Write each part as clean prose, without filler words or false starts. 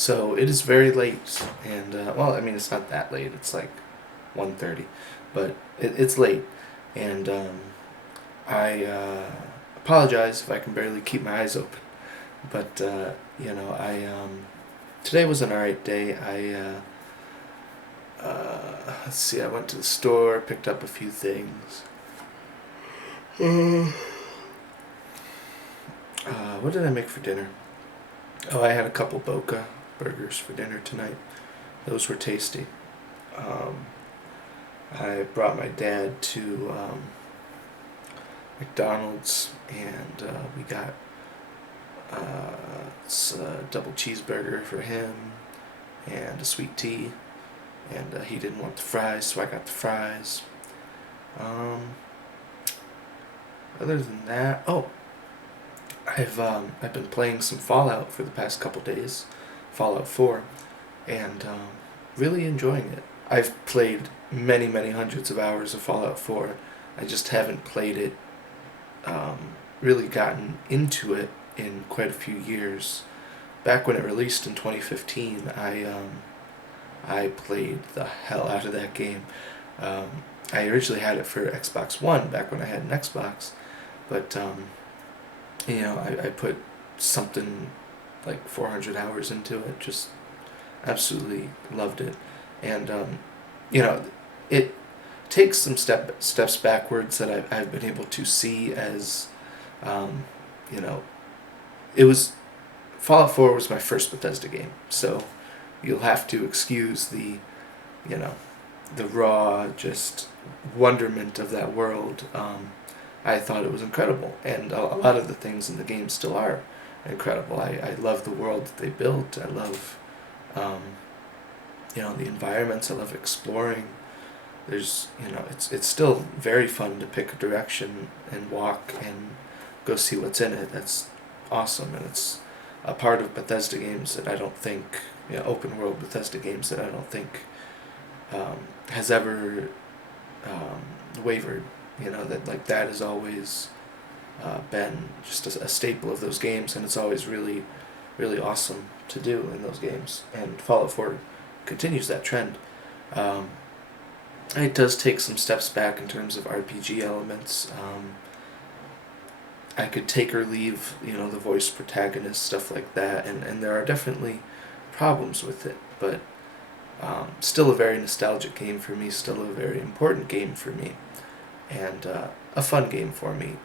So it is very late, and well, I mean it's not that late. It's like 1:30, but it's late, and I apologize if I can barely keep my eyes open. But I today was an alright day. Let's see. I went to the store, picked up a few things. Uh, what did I make for dinner? Oh, I had a couple Boca burgers for dinner tonight. Those were tasty. Um, I brought my dad to McDonald's, and we got a double cheeseburger for him and a sweet tea. And he didn't want the fries, so I got the fries. Um, Other than that, I've been playing some Fallout for the past couple days, Fallout 4, and really enjoying it. I've played many, many hundreds of hours of Fallout 4. I just haven't played it, really gotten into it in quite a few years. Back when it released in 2015, I played the hell out of that game. Um, I originally had it for Xbox One back when I had an Xbox, but I put something like 400 hours into it. Just absolutely loved it, and it takes some steps backwards that I've been able to see as, um, you know, it was Fallout 4 was my first Bethesda game, so you'll have to excuse you know, the raw just wonderment of that world. I thought it was incredible, and a lot of the things in the game still are incredible. I love the world that they built. I love, the environments. I love exploring. It's still very fun to pick a direction and walk and go see what's in it. That's awesome, and it's a part of Bethesda games that I don't think, open world Bethesda games that I don't think has ever wavered. That has always been just a staple of those games, and it's always really, really awesome to do in those games. And Fallout 4 continues that trend. It does take some steps back in terms of RPG elements. I could take or leave, the voice protagonist, stuff like that, and there are definitely problems with it, but still a very nostalgic game for me, still a very important game for me, and a fun game for me,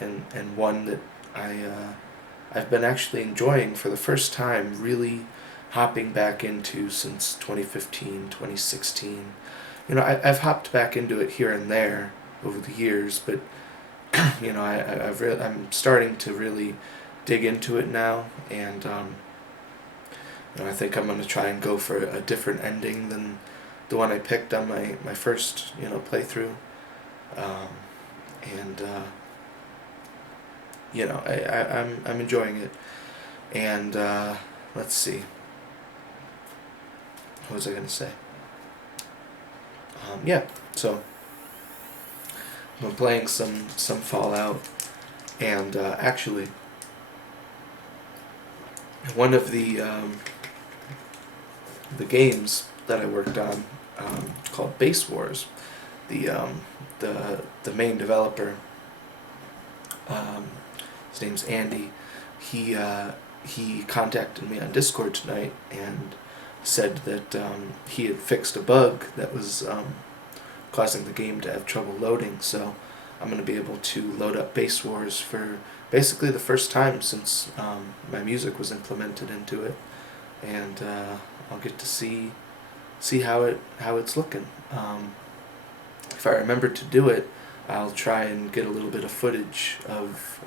and one that I've been actually enjoying for the first time, really hopping back into since 2015, 2016. I've hopped back into it here and there over the years, but I'm starting to really dig into it now, and I think I'm gonna try and go for a different ending than the one I picked on my first playthrough, and I'm enjoying it, and let's see, what was I gonna say? So I'm playing some Fallout, and actually, one of the games that I worked on, called Base Wars, the main developer, his name's Andy. He contacted me on Discord tonight and said that he had fixed a bug that was causing the game to have trouble loading. So I'm going to be able to load up Base Wars for basically the first time since my music was implemented into it, and I'll get to see how it's looking. If I remember to do it, I'll try and get a little bit of footage of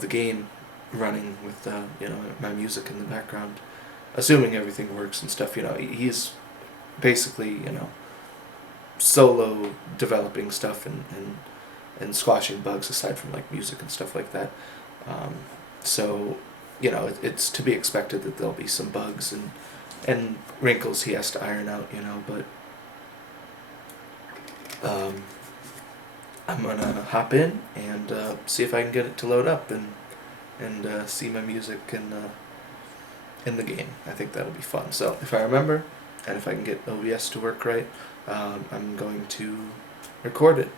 the game running with my music in the background, assuming everything works and stuff. He's basically solo developing stuff and squashing bugs aside from like music and stuff like that. So it's to be expected that there'll be some bugs and wrinkles he has to iron out, but I'm gonna hop in and see if I can get it to load up and see my music in the game. I think that'll be fun. So if I remember, and if I can get OBS to work right, I'm going to record it.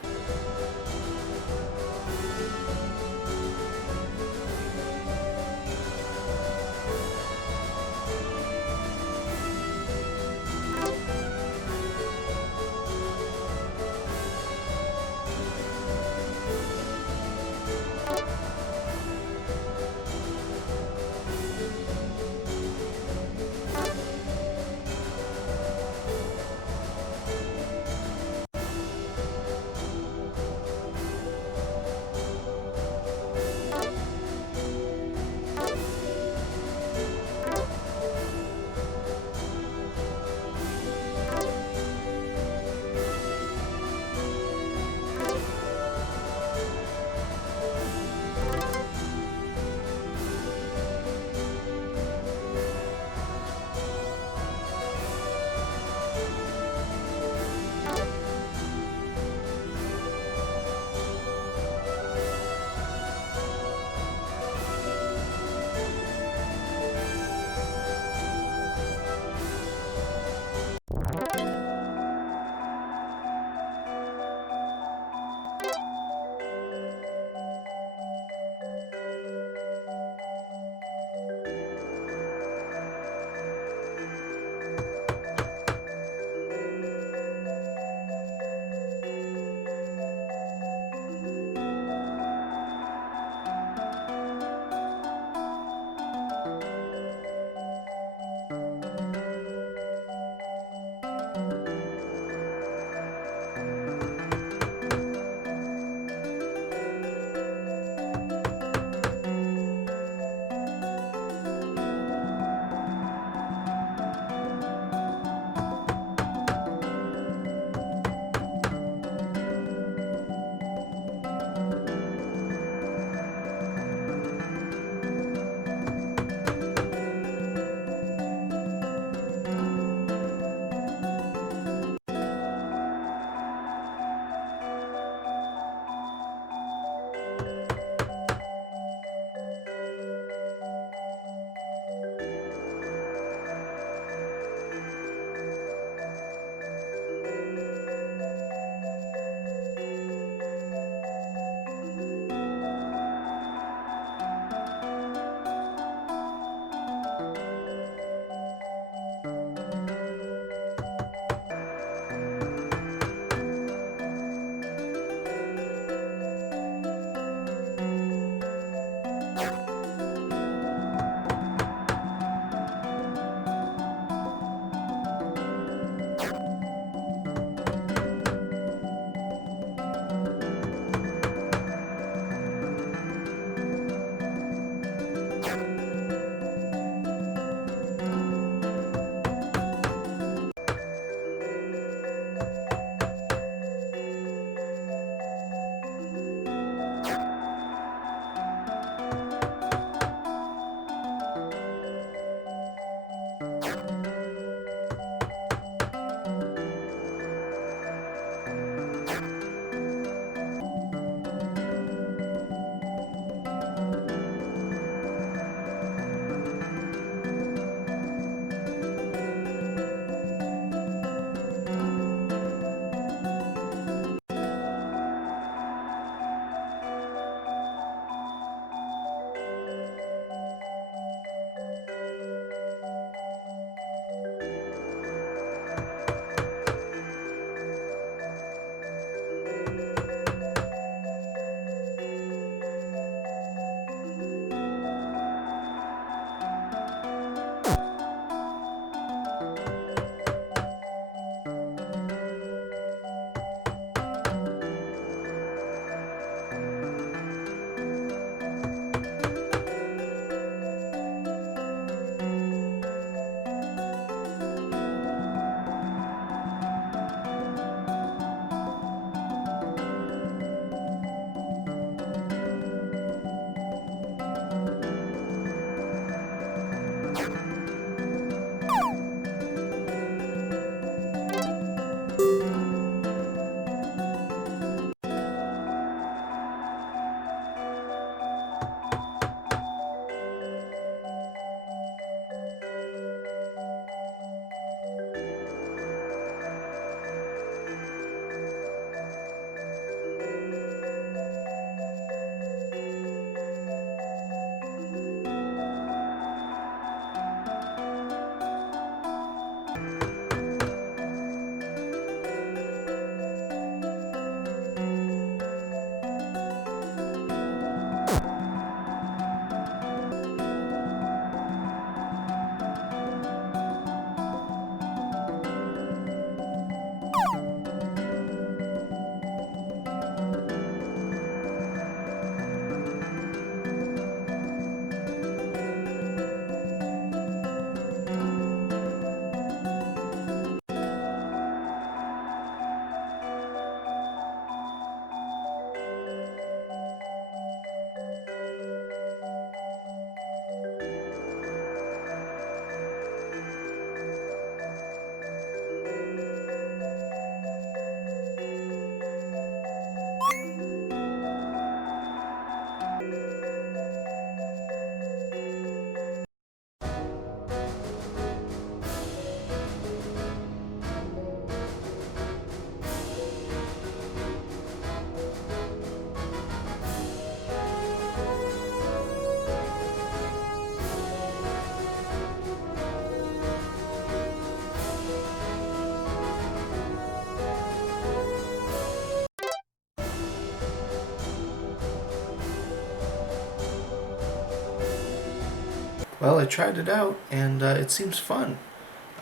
Well, I tried it out, and it seems fun.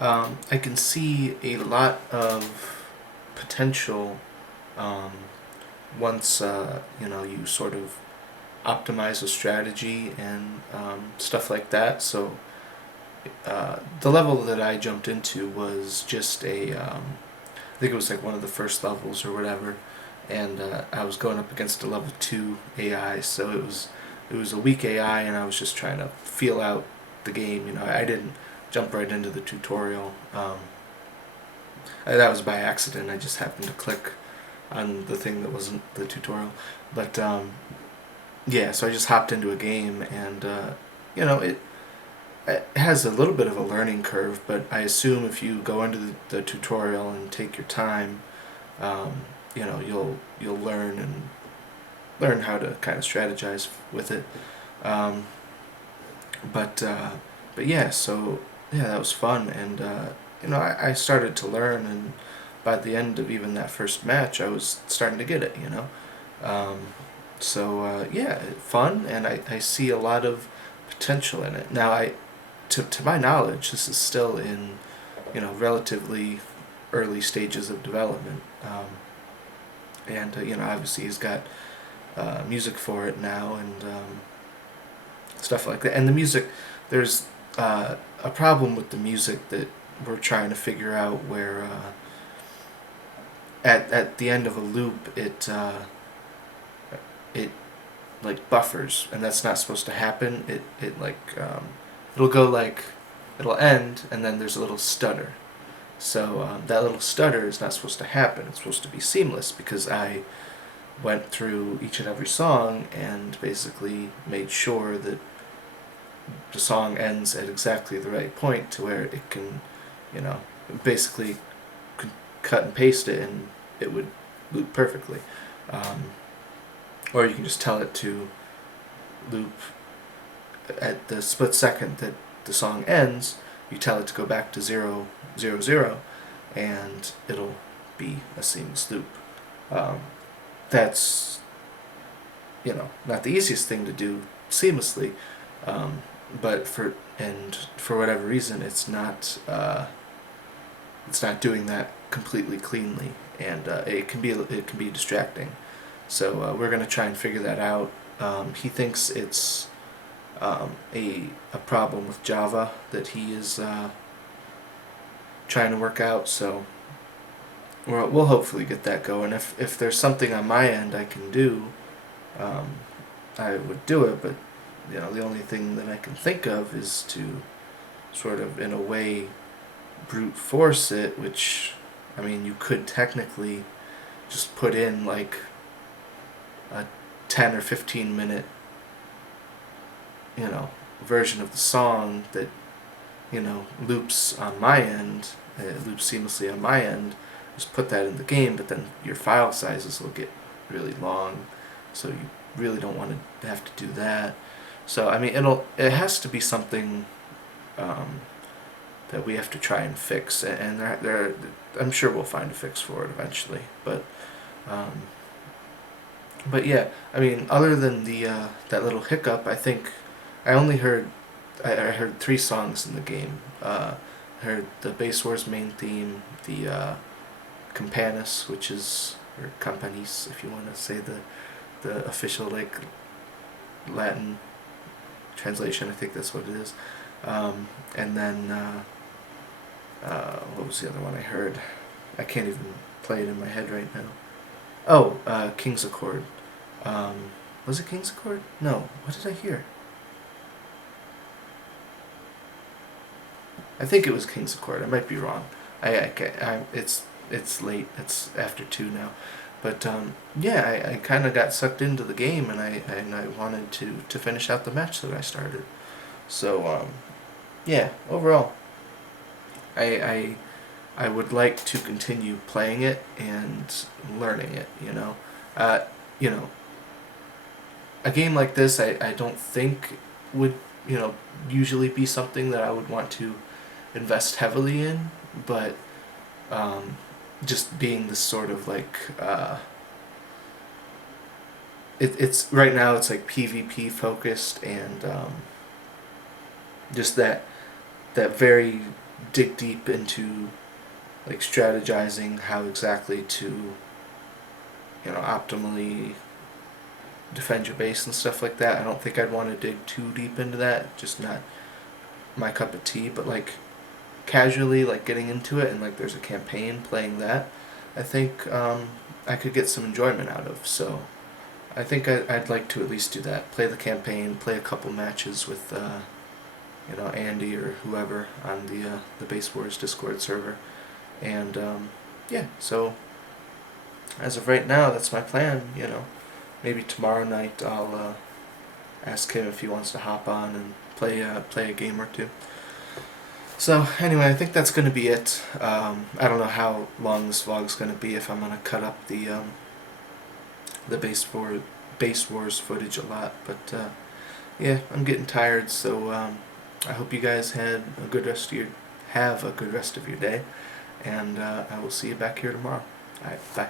I can see a lot of potential um, once you sort of optimize a strategy and stuff like that. So the level that I jumped into was just I think it was like one of the first levels or whatever, and I was going up against a level 2 AI. So it was a weak AI, and I was just trying to feel out the game. I didn't jump right into the tutorial. That was by accident. I just happened to click on the thing that wasn't the tutorial, but yeah. So I just hopped into a game, and it has a little bit of a learning curve, but I assume if you go into the tutorial and take your time, um, you'll learn how to kind of strategize with it. Um, but but yeah, so yeah, that was fun, and I started to learn, and by the end of even that first match, I was starting to get it. Um, yeah, fun, and I see a lot of potential in it. Now, to my knowledge, this is still in relatively early stages of development, and obviously he's got music for it now, and stuff like that. And the music, there's a problem with the music that we're trying to figure out, where at the end of a loop, it like buffers, and that's not supposed to happen. It like it'll go like it'll end, and then there's a little stutter. So that little stutter is not supposed to happen. It's supposed to be seamless, because I went through each and every song and basically made sure that the song ends at exactly the right point to where it can, you know, basically cut and paste it, and it would loop perfectly. Um, or you can just tell it to loop at the split second that the song ends. You tell it to go back to 0, 0, 0, and it'll be a seamless loop. Um, that's not the easiest thing to do seamlessly, um, but for whatever reason, it's not doing that completely cleanly, and it can be distracting. So we're gonna try and figure that out. He thinks it's a problem with Java that he is trying to work out. So we'll hopefully get that going. If there's something on my end I can do, um, I would do it. But the only thing that I can think of is to sort of, in a way, brute force it. Which, I mean, you could technically just put in like a 10 or 15 minute version of the song that loops on my end, loops seamlessly on my end. Just put that in the game, but then your file sizes will get really long, so you really don't want to have to do that. So I mean, it has to be something that we have to try and fix, and I'm sure we'll find a fix for it eventually. Um, but yeah, I mean, other than the that little hiccup, I think I only heard I heard 3 songs in the game. I heard the Base Wars main theme, the Campanis, which is, or Campanis, if you want to say the official like Latin translation. I think that's what it is. And then what was the other one I heard? I can't even play it in my head right now. Oh, King's Accord. Was it King's Accord? No. What did I hear? I think it was King's Accord. I might be wrong. It's late. It's after 2 now. But yeah, I kind of got sucked into the game, and I wanted to finish out the match that I started. So yeah, overall, I I would like to continue playing it and learning it. Uh, you know, a game like this, I don't think would usually be something that I would want to invest heavily in, but just being this sort of like it's right now it's like PvP focused, and just that very dig deep into like strategizing how exactly to optimally defend your base and stuff like that. I don't think I'd want to dig too deep into that. Just not my cup of tea. But like casually, like getting into it and like there's a campaign playing that, I think I could get some enjoyment out of. So I think I'd like to at least do that. Play the campaign, play a couple matches with Andy or whoever on the Base Wars Discord server, and yeah. So as of right now, that's my plan. Maybe tomorrow night I'll ask him if he wants to hop on and play a game or two. So anyway, I think that's gonna be it. I don't know how long this vlog's gonna be. If I'm gonna cut up the Base Wars footage a lot, but yeah, I'm getting tired. So I hope you guys have a good rest of your day, and I will see you back here tomorrow. All right, bye.